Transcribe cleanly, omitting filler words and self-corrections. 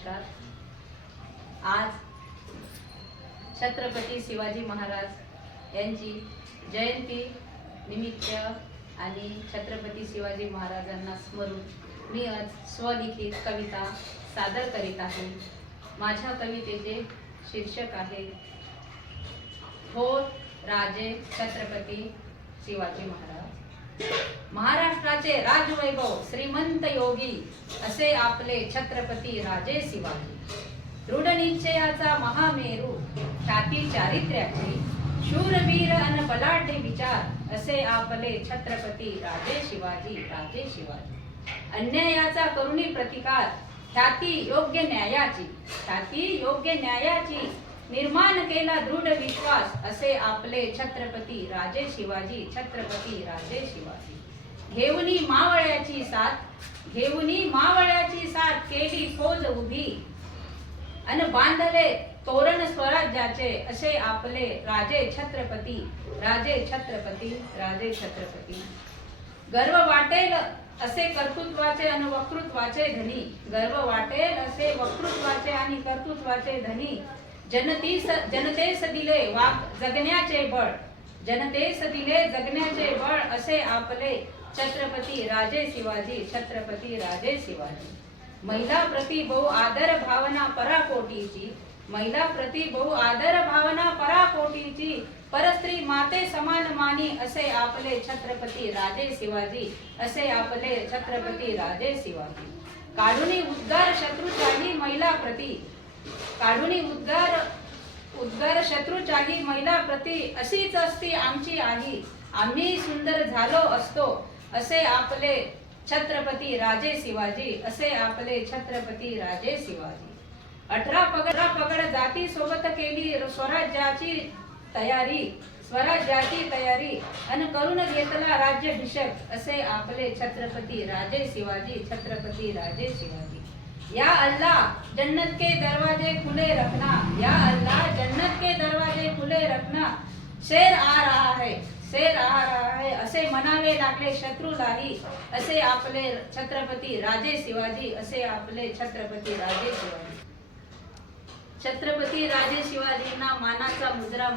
नमस्कार। आज छत्रपती शिवाजी महाराज यांची जयंती निमित्त आणि छत्रपती शिवाजी महाराजांना स्मरून मी आज स्वलिखित कविता सादर करीत आहे। माझ्या कवितेचे शीर्षक आहे थोर राजे छत्रपती शिवाजी महाराज। महाराष्ट्राचे राजवैभव श्रीमंत योगी असे आपले छत्रपती राजे शिवाजी। दृढ निश्चयाचा महामेरू ख्याती चारित्र्याची शूरवीर अन बलाढ्य विचार असे आपले छत्रपती राजे शिवाजी राजे शिवाजी। अन्यायाचा करुणी प्रतिकार ख्याती योग्य न्यायाची निर्माण केला दृढ विश्वास असे आपले छत्रपती राजे शिवाजी छत्रपती राजे शिवाजी। घेऊनी मावळ्याची साथ केली फौज उभी अन बांधले तोरण स्वराज्याचे असे आपले राजे छत्रपती राजे छत्रपती राजे छत्रपती। गर्व वाटेल असे कर्तृत्वाचे आणि वक्तृत्वाचे धनी, गर्व वाटेल असे वक्तृत्वाचे आणि कर्तृत्वाचे धनी। जनतेस दिले जगण्याचे बळ असे आपले छत्रपती राजे शिवाजी छत्रपती राजे शिवाजी। महिला प्रति बहु आदर भावना पराकोटीची परस्त्री माते समान मानी असे आपले छत्रपती राजे शिवाजी असे आपले छत्रपती राजे शिवाजी। काढूनी उद्गार शत्रूच्याही महिला प्रति अशीच असती आमची आई, आम्ही सुंदर झालो असतो असे आपले छत्रपती राजे शिवाजी असे आपले छत्रपती राजे शिवाजी। 18 पगड जाती सोबत केली स्वराज्याची तयारी अन करून घेतला राज्याभिषेक असे आपले छत्रपती राजे शिवाजी छत्रपती राजे शिवाजी। या अल्लाह जन्नत के दरवाजे खुले रखना शेर आ रहा है असे म्हणावे लागले शत्रूलाही असे आपले छत्रपती राजे शिवाजी असे आपले छत्रपती राजे शिवाजी। छत्रपती राजे शिवाजींना मानाचा मुजरा